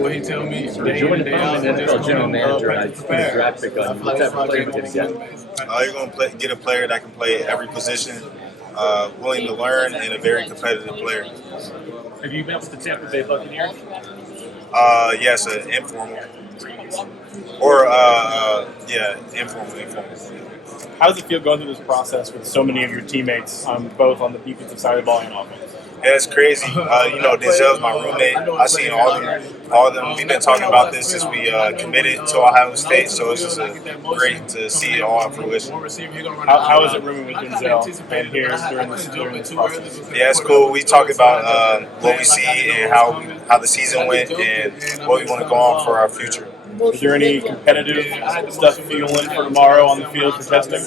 what he tell me. Jordan Hancock, NFL general manager, and I put a draft pick on you. What type of player are you going to get? You're going to get a player that can play every position, willing to learn, and a very competitive player. Have you met with the Tampa Bay Buccaneers? Yes, informal. Or, informal. How does it feel going through this process with so many of your teammates, both on the defensive side of the ball and offense? Yeah, it's crazy. Denzel's my roommate. I've seen all of them. We've been talking about this since we committed to Ohio State, so it's just great to see it all in fruition. How is it rooming with Denzel and here during this process? Yeah, it's cool. We talk about what we see and how the season went and what we want to go on for our future. Is there any competitive stuff fueling for tomorrow on the field for testing?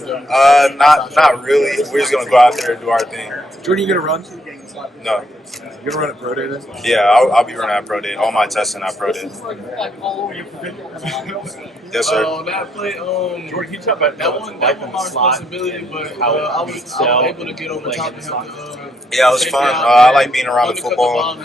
Not really. We're just gonna go out there and do our thing. Jordan, you gonna run? No. You gonna run a pro day then? Yeah, I'll be running at pro day. All my testing at pro day. Yes, sir. That play, Jordan, can you talk about that one my responsibility, but I was able to get over top of him. Yeah, it was fun. I like being around the football.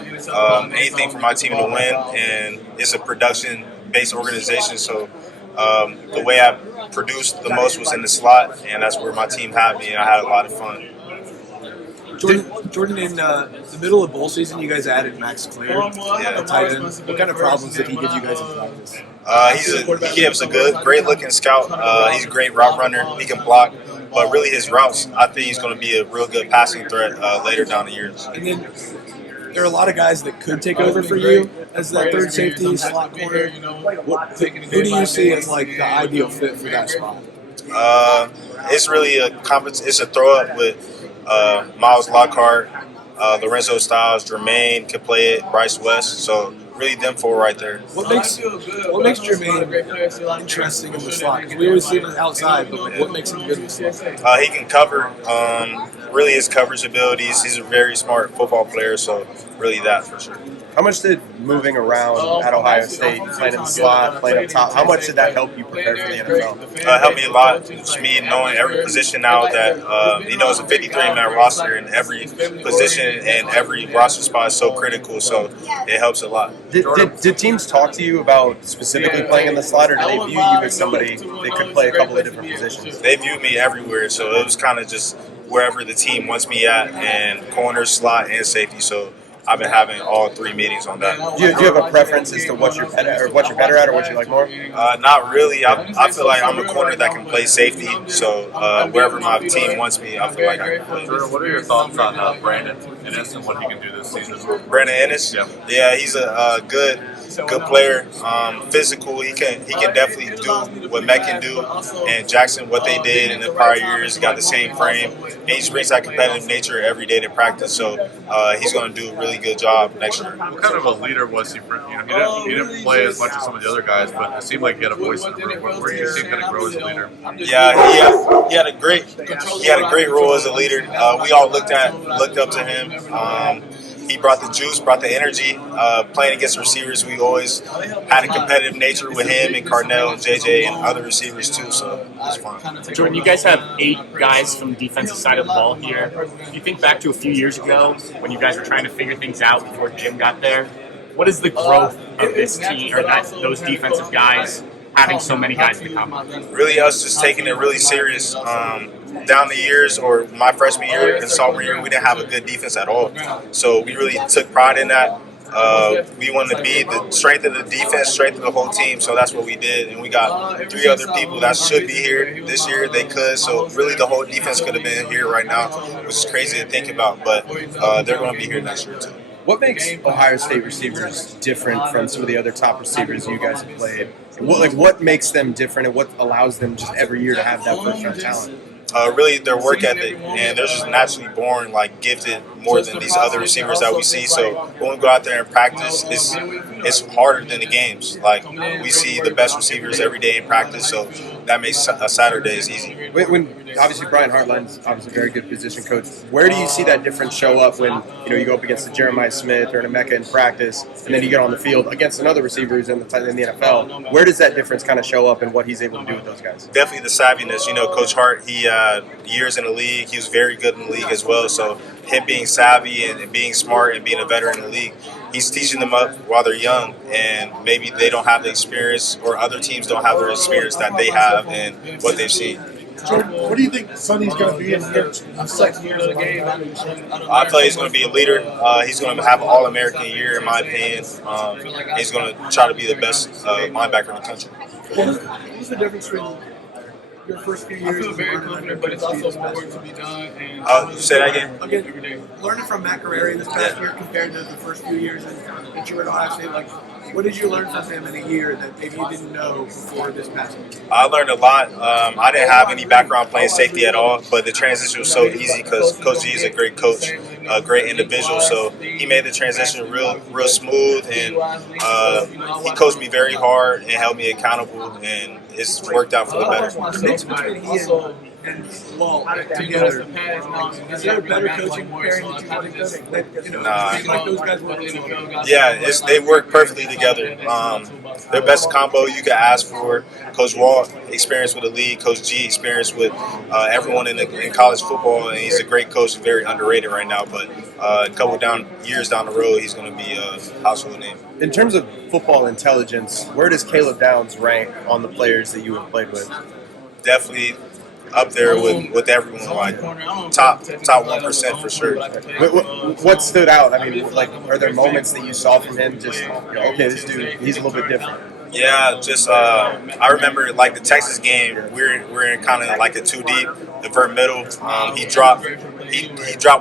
Anything for my team to win, and it's a production-based organization, so the way I produced the most was in the slot, and that's where my team had me, and I had a lot of fun. Jordan, in the middle of bowl season, you guys added Max Clare, tight end. What kind of problems did he give you guys in practice? He gives a great looking scout. He's a great route runner. He can block, but really his routes, I think he's going to be a real good passing threat later down the years. And then there are a lot of guys that could take over for you as that third safety, slot corner. Who do you see as like the ideal fit for that spot? It's really it's a throw up with Miles Lockhart, Lorenzo Styles, Jermaine can play it, Bryce West. So really them four right there. What makes Jermaine interesting in the slot? Because we always see him outside, but what makes him good in the slot? He can cover. Really his coverage abilities. He's a very smart football player, so really that for sure. How much did moving around at Ohio State, playing in the slot, playing up top, how much did that help you prepare for the NFL? Helped me a lot. Just me knowing every position now that, it's a 53-man roster, and every position and every roster spot is so critical, so it helps a lot. Did teams talk to you about specifically playing in the slot, or did they view you as somebody that could play a couple of different positions? They viewed me everywhere, so it was kind of just wherever the team wants me at, and corner, slot, and safety, so I've been having all three meetings on that. Do you have a preference as to what you're better at, or what you like more? Not really. I feel like I'm a corner that can play safety. So wherever my team wants me, I feel like I can play. Jordan, what are your thoughts on Brandon Ennis and what he can do this season? Brandon Ennis? Yeah, he's a good player. Physical. He can definitely do what Met can do, and Jackson what they did in the prior years. He got the same frame. And he just brings that competitive nature every day to practice. So he's going to do a really good job next year. What kind of a leader was he? He didn't play as much as some of the other guys, but it seemed like he had a voice in the room. Where do you see him going to grow as a leader? Yeah, he had a great role as a leader. We all looked up to him. He brought the juice, brought the energy. Playing against receivers, we always had a competitive nature with him and Cardell and JJ and other receivers too, so it was fun. Jordan, you guys have 8 guys from the defensive side of the ball here. If you think back to a few years ago when you guys were trying to figure things out before Jim got there, what is the growth of this team, or those defensive guys having so many guys become? Really us just taking it really serious. Down the years, or my freshman year and sophomore year, we didn't have a good defense at all. So we really took pride in that. We wanted to be the strength of the defense, strength of the whole team, so that's what we did. And we got 3 other people that should be here this year. They could, so really the whole defense could have been here right now, which is crazy to think about, but they're going to be here next year too. What makes Ohio State receivers different from some of the other top receivers you guys have played? What makes them different, and what allows them just every year to have that first-round talent? Really their work ethic, and they're just naturally born gifted more than these other receivers that we see. So when we go out there and practice, it's harder than the games. We see the best receivers every day in practice, so that makes Saturdays easy. When obviously Brian Hartline's obviously a very good position coach. Where do you see that difference show up when you go up against a Jeremiah Smith or an Emeka in practice, and then you get on the field against another receiver who's in the NFL? Where does that difference kind of show up and what he's able to do with those guys? Definitely the savviness. Coach Hart, he years in the league, he was very good in the league as well. So him being savvy and being smart and being a veteran in the league, he's teaching them up while they're young, and maybe they don't have the experience, or other teams don't have the experience that they have and what they've seen. Jordan, what do you think Sonny's going to be in the second year of the game? I feel he's going to be a leader. He's going to have an All-American year, in my opinion. He's going to try to be the best linebacker in the country. What's the difference between your first few years? I feel very confident, but it's also more to be done. And Say that again? Again, learning from Matt Carreri this past year compared to the first few years that you were at Ohio State, what did you learn from him in a year that maybe you didn't know before this past year? I learned a lot. I didn't have any background playing safety at all, but the transition was so easy because Coach G is a great coach, a great individual. So he made the transition real smooth, and he coached me very hard and held me accountable, and it's worked out for the better. The mix between he and Walt together, is there a better coaching pairing that you think of? Like those guys work together? Yeah, they work perfectly together. Their best combo you could ask for. Coach Walt, experience with the league. Coach G, experience with everyone in college football, and he's a great coach, very underrated right now. But a couple years down the road, he's going to be a household name. In terms of football intelligence, where does Caleb Downs rank on the players that you have played with? Definitely up there with everyone, like top 1% for sure. What stood out? I mean, are there moments that you saw from him? Just okay, this dude, he's a little bit different. Yeah, just I remember like the Texas game. We're in kind of like a 2 deep, the vert middle. He dropped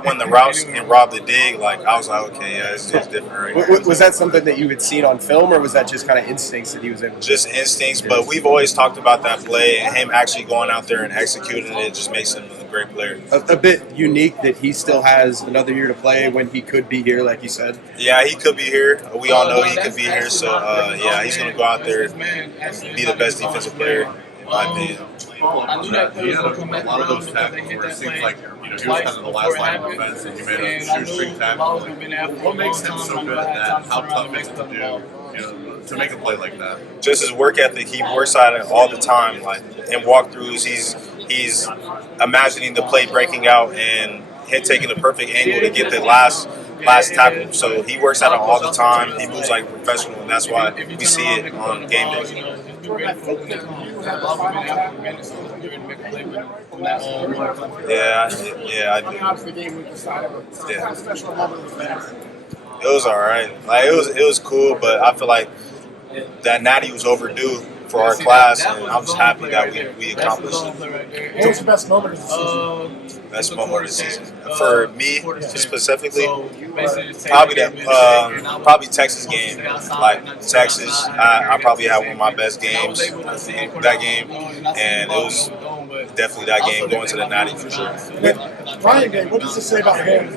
one of the routes and robbed the dig. Like I was like, okay, yeah, it's just different. Right? Was that something that you had seen on film, or was that just kind of instincts that he was able to? Just instincts, but we've always talked about that play, and him actually going out there and executing it just makes him a great player. A bit unique that he still has another year to play when he could be here, like you said. Yeah, he could be here. We all know he could be here. So yeah, he's going to go out there and be the best defensive player, in my opinion. He had a lot of those tackles where it seems like he was kind of the last line of defense, and he made a shoestring tackle. What makes him so good at that? How tough is it to do? To make a play like that. Just his work ethic. He works at it all the time. Like in walkthroughs, he's imagining the play breaking out and taking the perfect angle to get the last tackle. So he works at it all the time. He moves like a professional, and that's why we see it on game day. Yeah, I do. Yeah. It was all right. Like it was cool, but I feel like that natty was overdue for our class, and I'm just happy that we accomplished it. What was the best moment of the season? Best moment of the season for me specifically, probably Texas game. Like Texas, I probably had one of my best games that game, and it was definitely that game going to the natty for sure. Ryan game, what does it say about him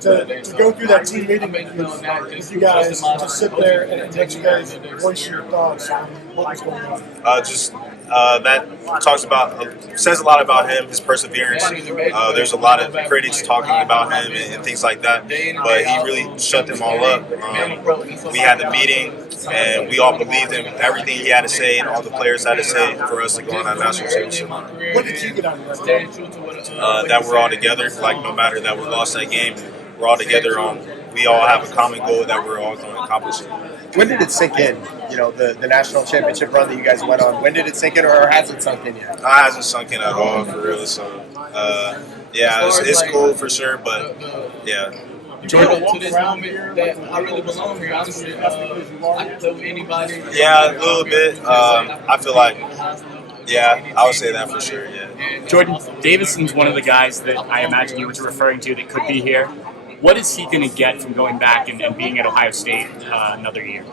to go through that team meeting with you guys, to sit there and let you guys voice your thoughts on what was going on? That says a lot about him, his perseverance. There's a lot of critics talking about him and things like that, but he really shut them all up. We had the meeting, and we all believed in everything he had to say and all the players had to say for us to go on that national championship. What did you get out of that? That we're all together. Like no matter that we lost that game, we're all together. We all have a common goal that we're all going to accomplish. When did it sink in? The national championship run that you guys went on. When did it sink in, or has it sunk in yet? It hasn't sunk in at all, for real. So, yeah, it's cool for sure, but yeah. Jordan, to this moment that I really belong here, honestly, I can play with anybody. Yeah, a little bit. I feel like, yeah, I would say that for sure, yeah. Jordan, Davison's one of the guys that I imagine you were referring to that could be here. What is he going to get from going back and being at Ohio State another year?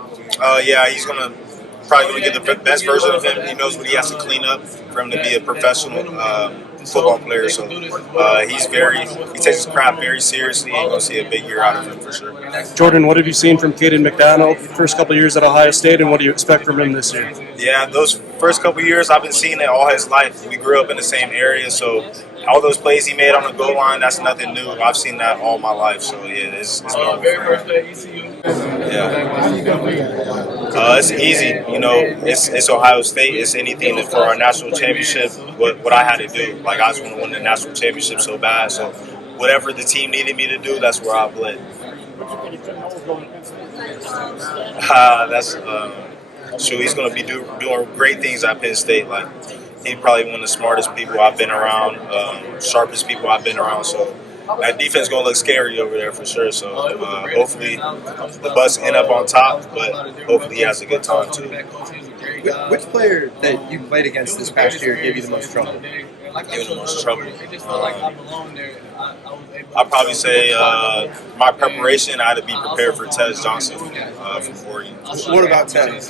Yeah, he's probably going to get the best version of him. He knows what he has to clean up for him to be a professional football player. So he takes his craft very seriously, and you'll see a big year out of him for sure. Jordan, what have you seen from Caden McDonald first couple of years at Ohio State, and what do you expect from him this year? Yeah, those first couple of years, I've been seeing it all his life. We grew up in the same area, so all those plays he made on the goal line, that's nothing new. I've seen that all my life. So yeah, it's normal for him. It's easy. You know, it's Ohio State. It's anything for our national championship. What I had to do, like I just want to win the national championship so bad. So whatever the team needed me to do, that's where I played. That's sure he's going to be doing great things at Penn State. Like he's probably one of the smartest people I've been around, sharpest people I've been around. So that defense is going to look scary over there for sure. So hopefully the Bucks end up on top, but hopefully he has a good time too. Which player that you played against this past year gave you the most trouble? Gave the most trouble. I'd probably say my preparation. I had to be prepared for Tez Johnson from Oregon. What about Tez?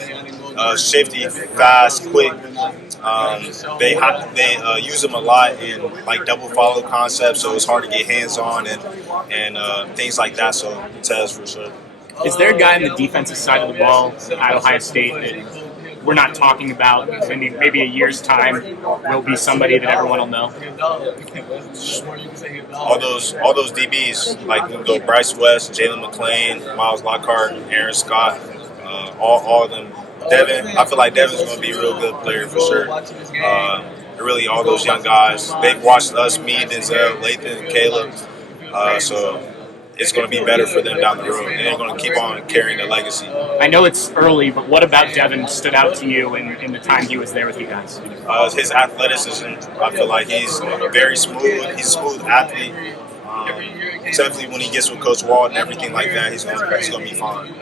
Shifty, fast, quick. They use him a lot in like double follow concepts, so it's hard to get hands on and things like that. So Tez for sure. Is there a guy on the defensive side of the ball at Ohio State that we're not talking about? Maybe a year's time will be somebody that everyone will know. All those DBs, like we can go Bryce West, Jalen McClain, Miles Lockhart, Aaron Scott, all of them. Devin, I feel like Devin's going to be a real good player for sure. Really, all those young guys, they've watched us, me, Denzel, Lathan, Caleb. So it's going to be better for them down the road, and they're going to keep on carrying the legacy. I know it's early, but what about Devin stood out to you in the time he was there with you guys? His athleticism, I feel like he's very smooth. He's a smooth athlete. Definitely when he gets with Coach Walt and everything like that, he's going to be fine.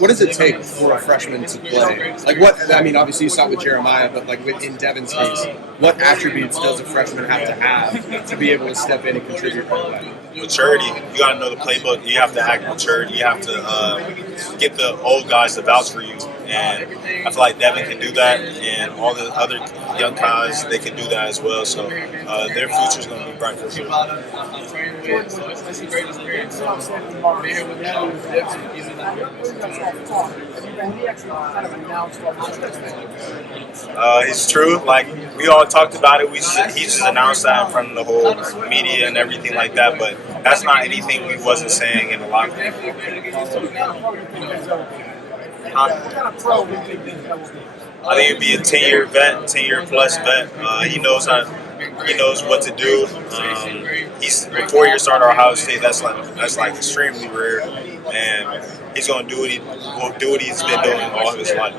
What does it take for a freshman to play? Like what? I mean, obviously you saw it with Jeremiah, but like in Devin's case, what attributes does a freshman have to be able to step in and contribute right away? Maturity. You got to know the playbook. You have to act mature. You have to get the old guys to vouch for you. And I feel like Devin can do that, and all the other young guys, they can do that as well. So their future is going to be bright for sure. So it's a great experience. Being here with them is definitely giving It's true. Like we all talked about it. He just announced that in front of the whole media and everything like that. But that's not anything we wasn't saying in the locker room. I think it'd be a 10-year vet, 10-year plus vet. He knows what to do. He's a 4-year starter at Ohio State. That's like extremely rare, and he's going to do what he's been doing all of his life.